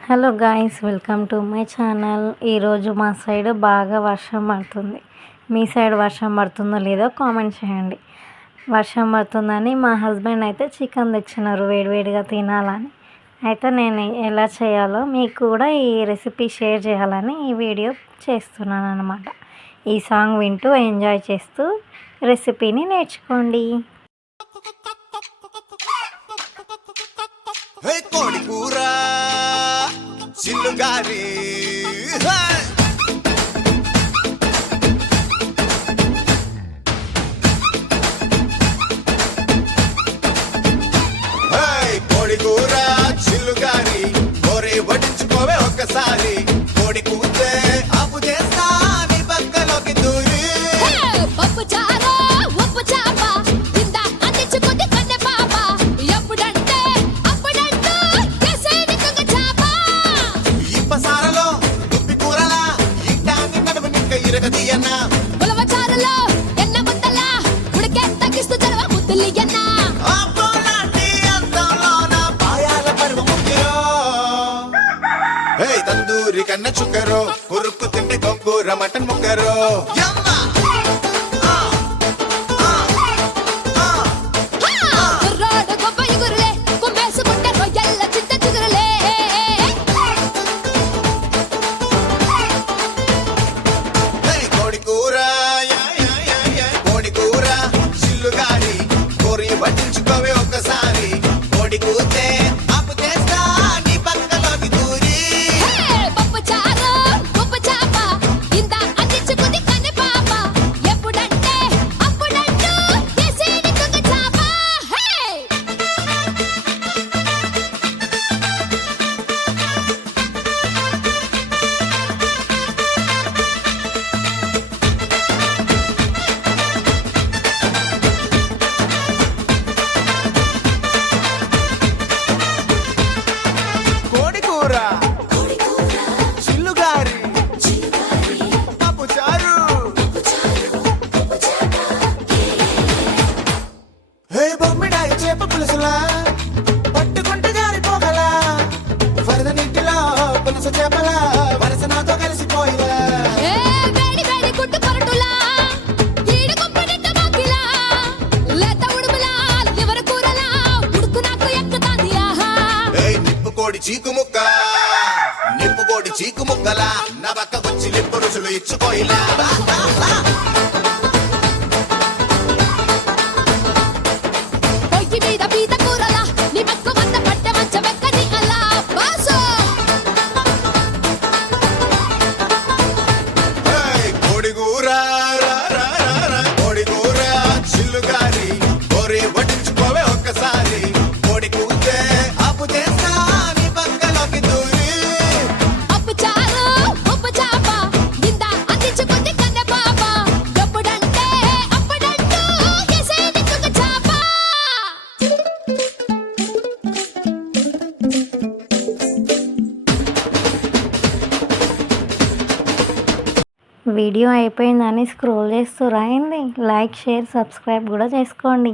Hello guys, welcome to my channel. ఈరోజు మా side బాగా వర్షం పడుతుంది. మీ సైడ్ వర్షం పడుతుందో లేదో కామెంట్ చేయండి. వర్షం పడుతుందని మా హస్బెండ్ అయితే చికెన్ తెచ్చినారు వేడివేడిగా తినాలని. అయితే నేను ఎలా చేయాలో మీకు కూడా ఈ రెసిపీ షేర్ చేయాలని ఈ వీడియో చేస్తున్నాను అన్నమాట. ఈ సాంగ్ వింటూ ఎంజాయ్ చేస్తూ రెసిపీని నేర్చుకోండి. కోడి కూర చిల్లుగారి కోడి కూర చిల్లుగారి కోరి వడ్డించుకోవే ఒక్కసారి. కోడి కూతే అప్పు చేస్తా నీ పక్కలోకి దూరి పప్పు చారు ఉప్పు చాప కింద అందించుకుంది కన్నె పాప. ఎప్పుడంటే అప్పుడంటూ కేసేది కుంగ చాప. ఇప్పసారలో దుప్పి కూరలా ఇంటాన్ని నడుము నింక ఇరగదీయన్నా. ఉలవ చారులో ఎన్న ముద్దలా ఉడికే తగ్గిస్తూ చలవ ముద్దులియన్న. తందూరి కన్న చుక్కరో కురుక్కు తిండి గొంగూర మటన్ ముక్కరో. కుర్రోడు గొప్ప ఇగురులే కుమ్మేసుకుంటే రొయ్యల్ల చింత చిగురులే. కోడి కూర కోడి కూర చిల్లుగారి కోరి వడ్డించుకోవే ఒక్కసారి. కోడి కూతే అప్పు చేస్తా నీ పక్కలోకి దూరి పప్పు చారు ఉప్పు చాప కింద అందించుకుంది కన్నె పాప. ఎప్పుడంటే అప్పుడంటూ కేసేది కుంగ చాప. కోడి కూర చిల్లుగారి పప్పు చారు. బొమ్మిడాయి చేప పులుసులా పట్టుకుంటే జారిపోగలా. వరద నీటిలో పులుసు చేపలా వరస నాతో కలిసిపోయిలా. ఏ వేడి వేడి గుడ్డు పరటులా ఈడు గుంపనిట్ట మాకిలా. లేత ఉడుములా లివర్ కూరలా ఉడుకు నాకు ఎక్కుతాంది ఆహా. నిప్పు కోడి చీకు ముక్క నిప్పు కోడి చీకు ముక్కలా నా పక్క వచ్చి లిప్పు రుసులు ఇచ్చుకోయిలా. పొయ్యి మీద పీత కూరలా నీ మక్కు మంద పట్టె మంచం ఎక్కని అలా బాసో. కోడి కూర కోడి కూర చిల్లుగారి కోరి వడ్డించుకోవే ఒక్కసారి. కోడి కూతే అప్పు చేస్తా నీ పక్కలోకి దూరి పప్పు చారు ఉప్పు చాప కింద అందించుకుంది కన్నె పాప. ఎప్పుడంటే అప్పుడంటూ కేసేది కుంగ చాప. వీడియో అయిపోయిందని స్క్రోల్ చేస్తూ రాయండి. లైక్, షేర్, సబ్స్క్రైబ్ కూడా చేసుకోండి.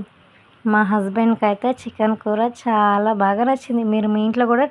మా హస్బెండ్కి అయితే చికెన్ కూర చాలా బాగా నచ్చింది. మీరు మీ ఇంట్లో కూడా